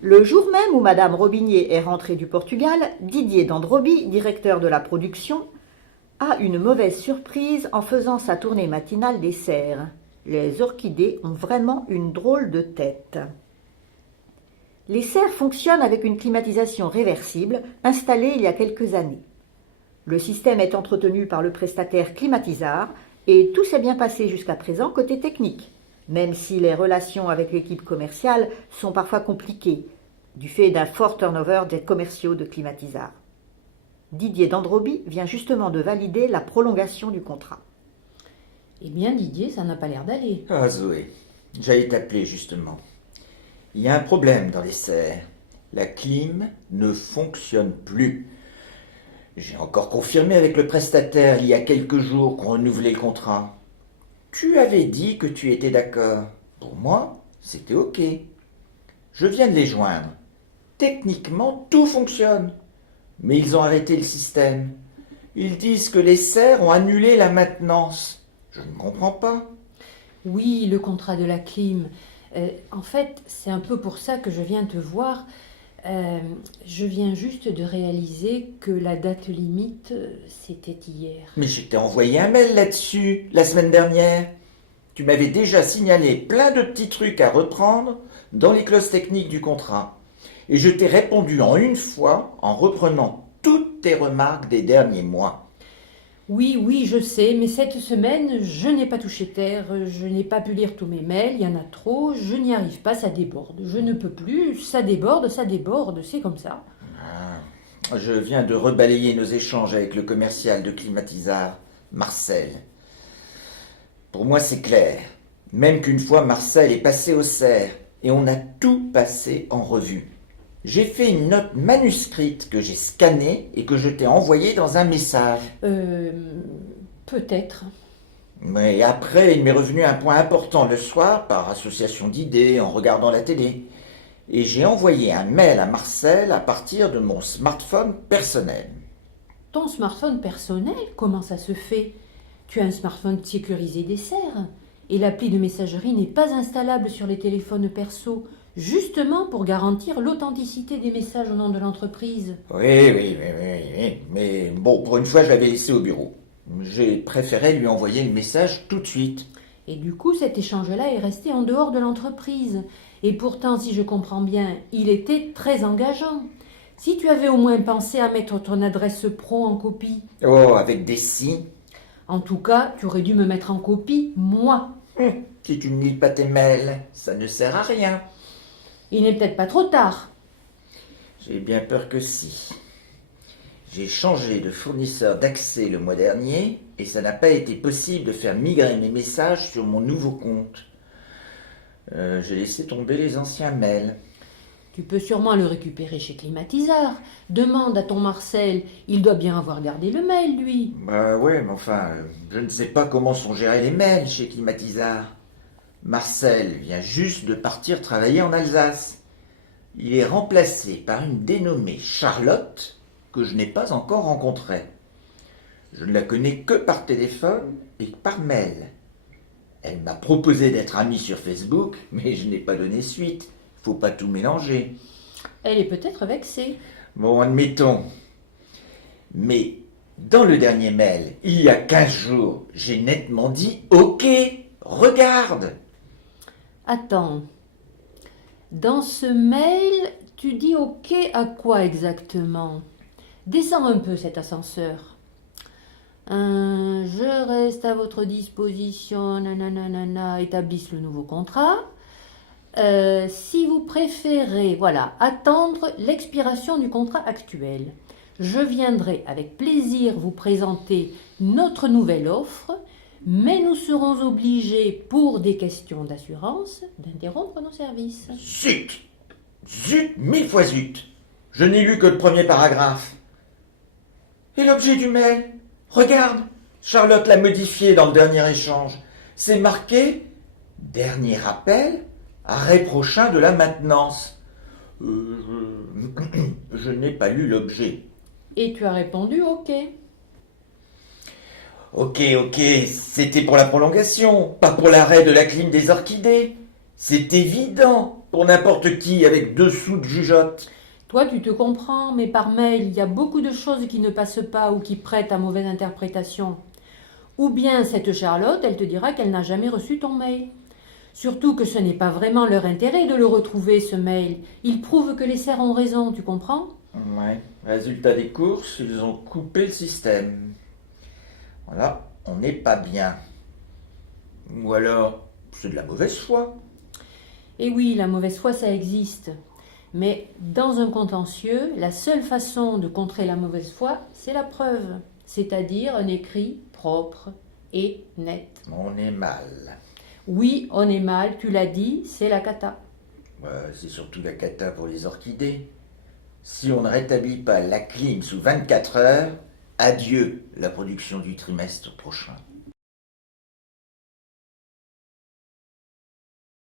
Le jour même où Madame Robinier est rentrée du Portugal, Didier Dandrobi, directeur de la production, a une mauvaise surprise en faisant sa tournée matinale des serres. Les orchidées ont vraiment une drôle de tête. Les serres fonctionnent avec une climatisation réversible installée il y a quelques années. Le système est entretenu par le prestataire Climatisard et tout s'est bien passé jusqu'à présent côté technique, même si les relations avec l'équipe commerciale sont parfois compliquées, du fait d'un fort turnover des commerciaux de Climatisard. Didier Dandrobi vient justement de valider la prolongation du contrat. Eh bien, Didier, ça n'a pas l'air d'aller. Ah, Zoé, j'allais t'appeler justement. Il y a un problème dans les serres. La clim ne fonctionne plus. J'ai encore confirmé avec le prestataire il y a quelques jours qu'on renouvelait le contrat. Tu avais dit que tu étais d'accord. Pour moi, c'était OK. Je viens de les joindre. Techniquement, tout fonctionne. Mais ils ont arrêté le système. Ils disent que les serres ont annulé la maintenance. Je ne comprends pas. Oui, le contrat de la clim. En fait, c'est un peu pour ça que je viens te voir. Je viens juste de réaliser que la date limite, c'était hier. Mais je t'ai envoyé un mail là-dessus, la semaine dernière. Tu m'avais déjà signalé plein de petits trucs à reprendre dans les clauses techniques du contrat. Et je t'ai répondu en une fois en reprenant toutes tes remarques des derniers mois. Oui, je sais, mais cette semaine, je n'ai pas touché terre, je n'ai pas pu lire tous mes mails, il y en a trop, je n'y arrive pas, ça déborde. Je ne peux plus, ça déborde, c'est comme ça. Je viens de rebalayer nos échanges avec le commercial de Climatisard, Marcel. Pour moi, c'est clair. Même qu'une fois, Marcel est passé au cerf et on a tout passé en revue. J'ai fait une note manuscrite que j'ai scannée et que je t'ai envoyée dans un message. Peut-être. Mais après, il m'est revenu un point important le soir, par association d'idées, en regardant la télé. Et j'ai envoyé un mail à Marcel à partir de mon smartphone personnel. Ton smartphone personnel, comment ça se fait? Tu as un smartphone sécurisé des serres et l'appli de messagerie n'est pas installable sur les téléphones perso, justement pour garantir l'authenticité des messages au nom de l'entreprise. Oui. Mais bon, pour une fois, je l'avais laissé au bureau. J'ai préféré lui envoyer le message tout de suite. Et du coup, cet échange-là est resté en dehors de l'entreprise. Et pourtant, si je comprends bien, il était très engageant. Si tu avais au moins pensé à mettre ton adresse pro en copie. Oh, avec des si. En tout cas, tu aurais dû me mettre en copie, moi. Si tu ne lis pas tes mails, ça ne sert à rien. Il n'est peut-être pas trop tard. J'ai bien peur que si. J'ai changé de fournisseur d'accès le mois dernier et ça n'a pas été possible de faire migrer mes messages sur mon nouveau compte. J'ai laissé tomber les anciens mails. Tu peux sûrement le récupérer chez Climatisard. Demande à ton Marcel, il doit bien avoir gardé le mail, lui. Bah ouais, mais enfin, je ne sais pas comment sont gérés les mails chez Climatisard. Marcel vient juste de partir travailler en Alsace. Il est remplacé par une dénommée Charlotte que je n'ai pas encore rencontrée. Je ne la connais que par téléphone et par mail. Elle m'a proposé d'être amie sur Facebook, mais je n'ai pas donné suite. Faut pas tout mélanger. Elle est peut-être vexée. Bon, admettons. Mais dans le dernier mail, il y a 15 jours, j'ai nettement dit « Ok, regarde !» Attends. Dans ce mail, tu dis OK à quoi exactement? Descends un peu cet ascenseur. Je reste à votre disposition, nanana, établisse le nouveau contrat. Si vous préférez, voilà, attendre l'expiration du contrat actuel, je viendrai avec plaisir vous présenter notre nouvelle offre, mais nous serons obligés, pour des questions d'assurance, d'interrompre nos services. Zut! Zut, 1000 fois zut! Je n'ai lu que le premier paragraphe. Et l'objet du mail? Regarde, Charlotte l'a modifié dans le dernier échange. C'est marqué « Dernier rappel, arrêt prochain de la maintenance ». Je n'ai pas lu l'objet. Et tu as répondu OK. Ok, c'était pour la prolongation, pas pour l'arrêt de la clim des orchidées. C'est évident pour n'importe qui avec 2 sous de jugeote. Toi, tu te comprends, mais par mail, il y a beaucoup de choses qui ne passent pas ou qui prêtent à mauvaise interprétation. Ou bien cette Charlotte, elle te dira qu'elle n'a jamais reçu ton mail. Surtout que ce n'est pas vraiment leur intérêt de le retrouver, ce mail. Ils prouvent que les serfs ont raison, tu comprends? Ouais. Résultat des courses, ils ont coupé le système. Voilà, on n'est pas bien. Ou alors, c'est de la mauvaise foi. Et oui, la mauvaise foi, ça existe. Mais dans un contentieux, la seule façon de contrer la mauvaise foi, c'est la preuve, c'est-à-dire un écrit propre et net. On est mal. Oui, on est mal, tu l'as dit, c'est la cata. C'est surtout la cata pour les orchidées. Si on ne rétablit pas la clim sous 24 heures, adieu la production du trimestre prochain.